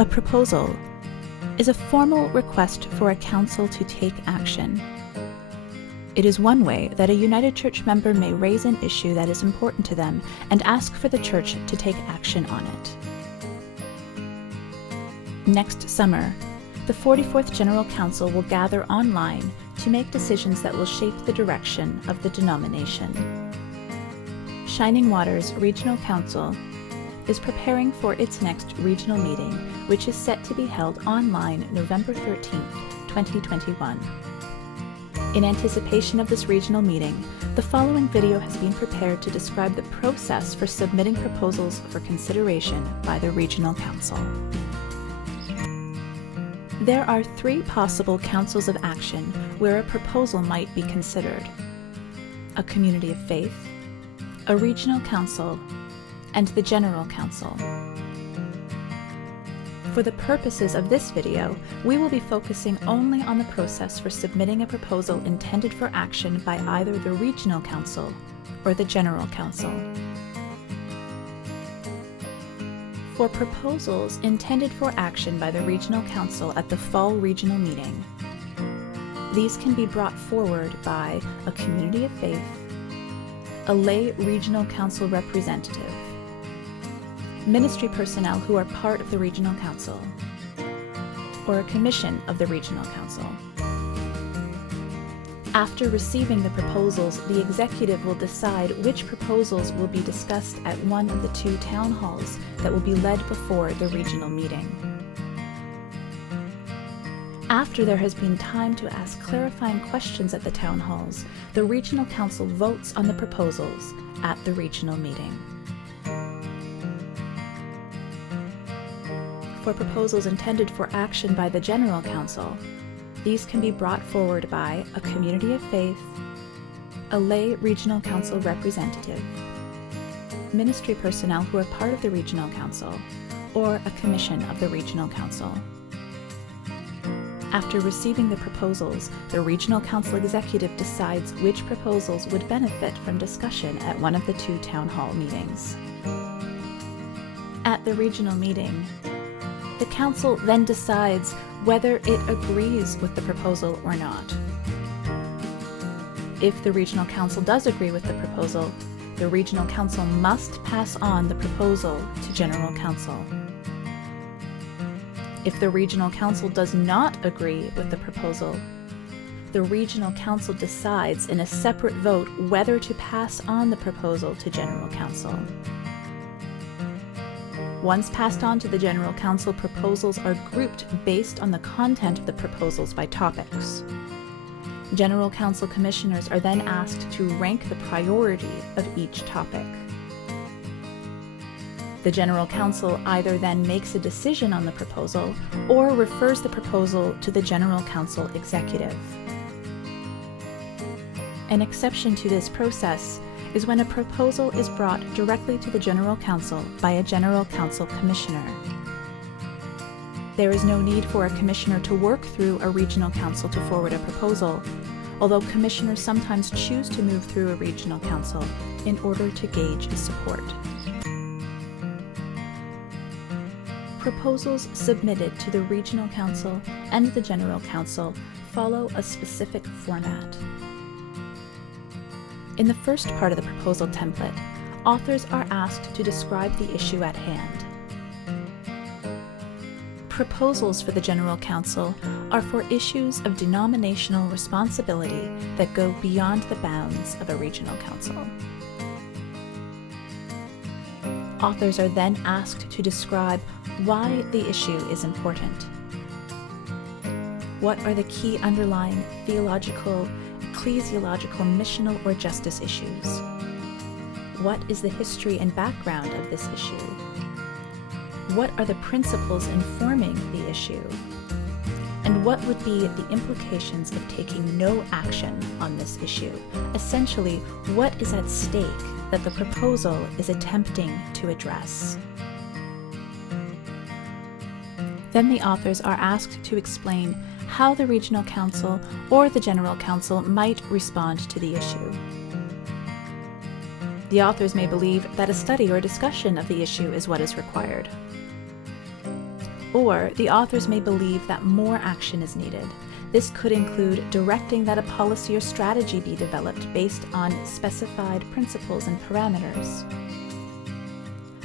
A proposal is a formal request for a council to take action. It is one way that a United Church member may raise an issue that is important to them and ask for the church to take action on it. Next summer, the 44th General Council will gather online to make decisions that will shape the direction of the denomination. Shining Waters Regional Council is preparing for its next regional meeting, which is set to be held online November 13, 2021. In anticipation of this regional meeting, the following video has been prepared to describe the process for submitting proposals for consideration by the Regional Council. There are 3 possible councils of action where a proposal might be considered: a community of faith, a regional council, and the General Council. For the purposes of this video, we will be focusing only on the process for submitting a proposal intended for action by either the Regional Council or the General Council. For proposals intended for action by the Regional Council at the Fall Regional Meeting, these can be brought forward by a community of faith, a lay Regional Council representative, ministry personnel who are part of the Regional Council, or a commission of the Regional Council. After receiving the proposals, the executive will decide which proposals will be discussed at one of the 2 town halls that will be led before the regional meeting. After there has been time to ask clarifying questions at the town halls, the Regional Council votes on the proposals at the regional meeting. For proposals intended for action by the General Council, these can be brought forward by a community of faith, a lay Regional Council representative, ministry personnel who are part of the Regional Council, or a commission of the Regional Council. After receiving the proposals, the Regional Council executive decides which proposals would benefit from discussion at one of the 2 town hall meetings. At the regional meeting, the Council then decides whether it agrees with the proposal or not. If the Regional Council does agree with the proposal, the Regional Council must pass on the proposal to General Council. If the Regional Council does not agree with the proposal, the Regional Council decides in a separate vote whether to pass on the proposal to General Council. Once passed on to the General Council, proposals are grouped based on the content of the proposals by topics. General Council commissioners are then asked to rank the priority of each topic. The General Council either then makes a decision on the proposal or refers the proposal to the General Council executive. An exception to this process is when a proposal is brought directly to the General Council by a General Council commissioner. There is no need for a commissioner to work through a Regional Council to forward a proposal, although commissioners sometimes choose to move through a Regional Council in order to gauge support. Proposals submitted to the Regional Council and the General Council follow a specific format. In the first part of the proposal template, authors are asked to describe the issue at hand. Proposals for the General Council are for issues of denominational responsibility that go beyond the bounds of a Regional Council. Authors are then asked to describe why the issue is important. What are the key underlying theological, ecclesiological, missional, or justice issues? What is the history and background of this issue? What are the principles informing the issue? And what would be the implications of taking no action on this issue? Essentially, what is at stake that the proposal is attempting to address? Then the authors are asked to explain how the Regional Council or the General Council might respond to the issue. The authors may believe that a study or discussion of the issue is what is required. Or the authors may believe that more action is needed. This could include directing that a policy or strategy be developed based on specified principles and parameters,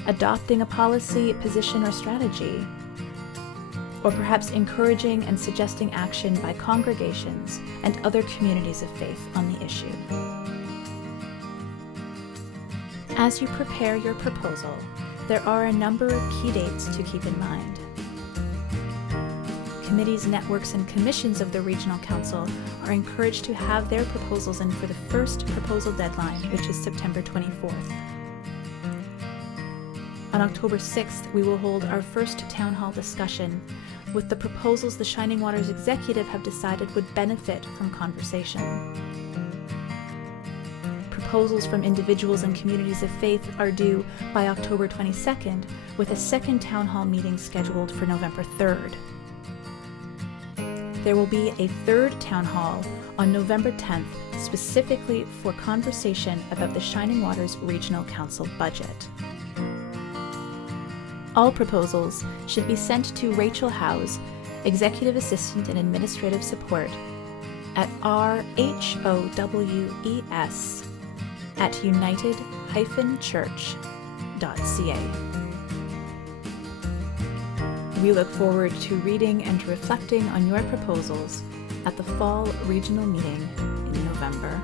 adopting a policy, position, or strategy, or perhaps encouraging and suggesting action by congregations and other communities of faith on the issue. As you prepare your proposal, there are a number of key dates to keep in mind. Committees, networks, and commissions of the Regional Council are encouraged to have their proposals in for the first proposal deadline, which is September 24th. On October 6th, we will hold our first town hall discussion with the proposals the Shining Waters Executive have decided would benefit from conversation. Proposals from individuals and communities of faith are due by October 22nd, with a second town hall meeting scheduled for November 3rd. There will be a third town hall on November 10th, specifically for conversation about the Shining Waters Regional Council budget. All proposals should be sent to Rachel Howes, Executive Assistant and Administrative Support, at rhowes@united-church.ca. We look forward to reading and reflecting on your proposals at the Fall Regional Meeting in November.